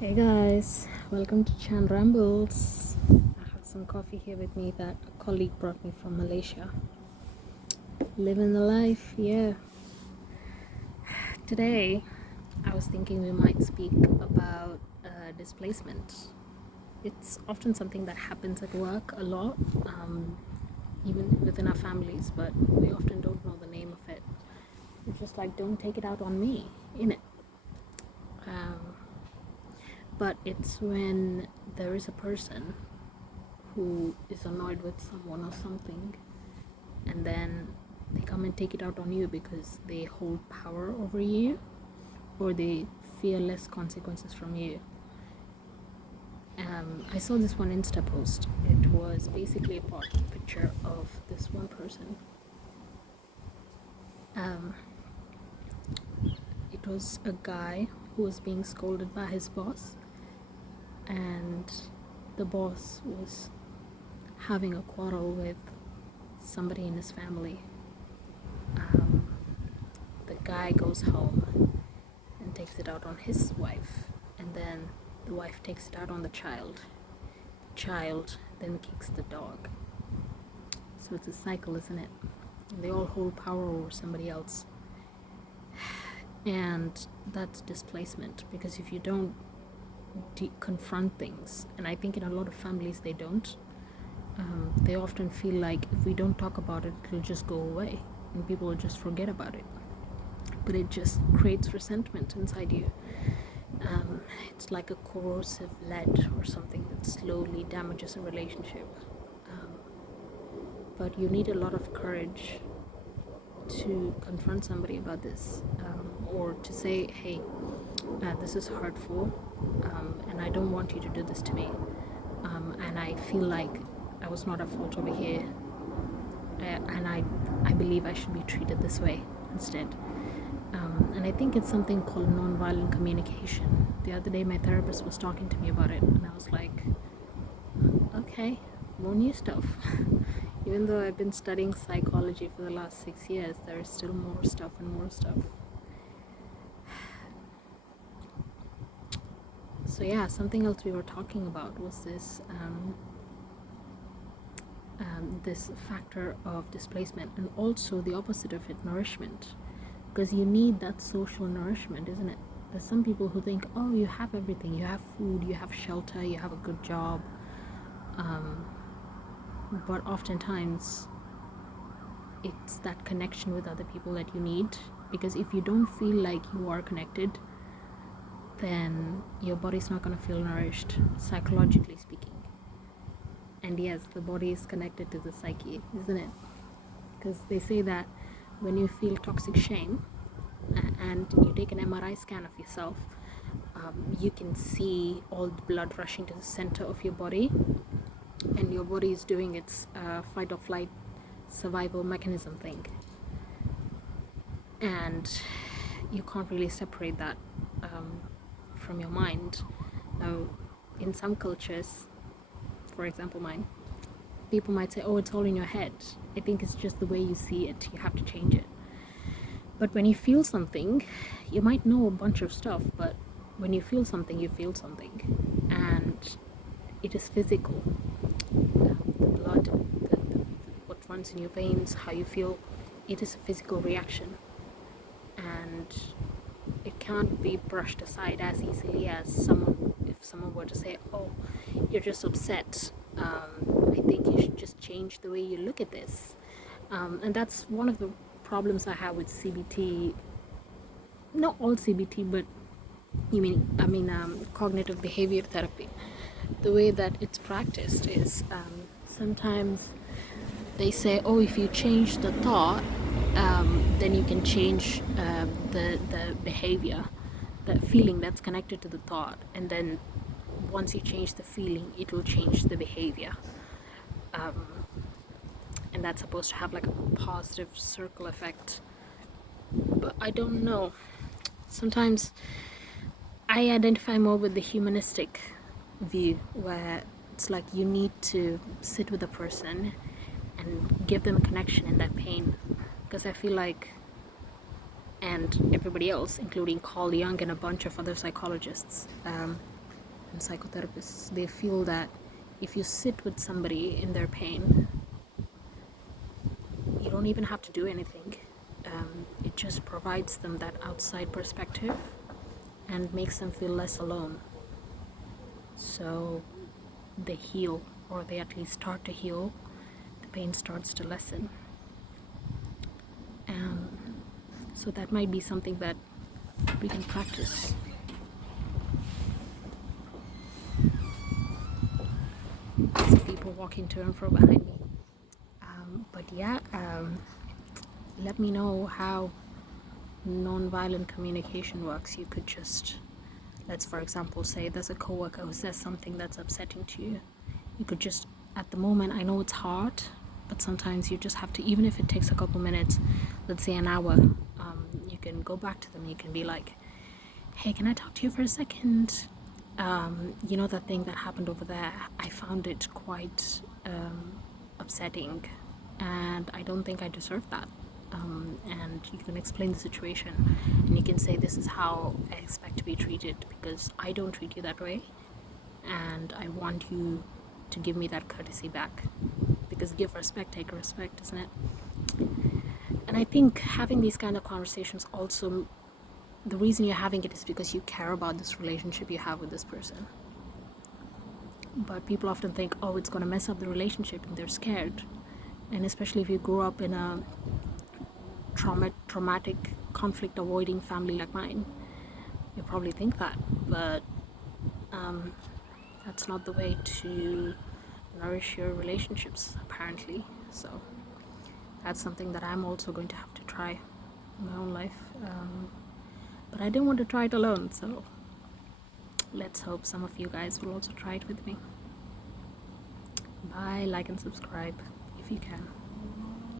Hey guys, welcome to Chan Rambles. I have some coffee here with me that a colleague brought me from Malaysia. Living the life, yeah. Today, I was thinking we might speak about displacement. It's often something that happens at work a lot, even within our families, but we often don't know the name of it. It's just like, don't take it out on me, innit? But it's when there is a person who is annoyed with someone or something, and then they come and take it out on you because they hold power over you or they fear less consequences from you. I saw this one Insta post. It was basically a picture of this one person. It was a guy who was being scolded by his boss, and the boss was having a quarrel with somebody in his family. The guy goes home and takes it out on his wife, and then the wife takes it out on the child. The child then kicks the dog. So it's a cycle, isn't it? And they all hold power over somebody else. And that's displacement, because if you don't confront things, and I think in a lot of families they don't, they often feel like if we don't talk about it, it'll just go away and people will just forget about it. But it just creates resentment inside you. It's like a corrosive lead or something that slowly damages a relationship. But you need a lot of courage to confront somebody about this, or to say, hey, this is hurtful, and I don't want you to do this to me, and I feel like I was not at fault over here, and I believe I should be treated this way instead. And I think it's something called nonviolent communication. The other day my therapist was talking to me about it, and I was like, okay, more new stuff. Even though I've been studying psychology for the last 6 years, there is still more stuff and more stuff. So yeah, something else we were talking about was this this factor of displacement, and also the opposite of it, nourishment, because you need that social nourishment, isn't it? There's some people who think, oh, you have everything, you have food, you have shelter, you have a good job, but oftentimes it's that connection with other people that you need, because if you don't feel like you are connected, then your body's not going to feel nourished, psychologically speaking. And yes, the body is connected to the psyche, isn't it? Because they say that when you feel toxic shame and you take an MRI scan of yourself, you can see all the blood rushing to the center of your body, and your body is doing its fight or flight survival mechanism thing, and you can't really separate that from your mind. Now, in some cultures, for example mine, people might say, oh, it's all in your head. I think it's just the way you see it, you have to change it. But when you feel something, you might know a bunch of stuff, but when you feel something, you feel something, and it is physical. The blood, what runs in your veins, how you feel, it is a physical reaction, and it can't be brushed aside as easily as if someone were to say, oh, you're just upset, I think you should just change the way you look at this. And that's one of the problems I have with CBT. Not all CBT, but cognitive behavior therapy. The way that it's practiced is, sometimes they say, oh, if you change the thought, then you can change the behavior, the feeling that's connected to the thought, and then once you change the feeling, it will change the behavior, and that's supposed to have like a positive circle effect. But I don't know, sometimes I identify more with the humanistic view, where it's like you need to sit with a person and give them a connection in that pain, because I feel like, and everybody else, including Carl Jung and a bunch of other psychologists, and psychotherapists, they feel that if you sit with somebody in their pain, you don't even have to do anything. It just provides them that outside perspective and makes them feel less alone. So they heal, or they at least start to heal. The pain starts to lessen. So that might be something that we can practice. Some people walking to and fro behind me. But yeah, let me know how non-violent communication works. You could just, let's for example say there's a coworker who says something that's upsetting to you. You could just, at the moment, I know it's hard, but sometimes you just have to, even if it takes a couple minutes, let's say an hour, you can go back to them. You can be like, hey, can I talk to you for a second? You know, that thing that happened over there, I found it quite upsetting, and I don't think I deserve that. And you can explain the situation, and you can say, this is how I expect to be treated, because I don't treat you that way, and I want you to give me that courtesy back, because give respect, take respect, isn't it? And I think having these kind of conversations also, the reason you're having it is because you care about this relationship you have with this person. But people often think, oh, it's going to mess up the relationship, and they're scared. And especially if you grew up in a traumatic, conflict avoiding family like mine, you probably think that. But that's not the way to nourish your relationships, apparently. So that's something that I'm also going to have to try in my own life. But I didn't want to try it alone, so let's hope some of you guys will also try it with me. Bye, like and subscribe if you can.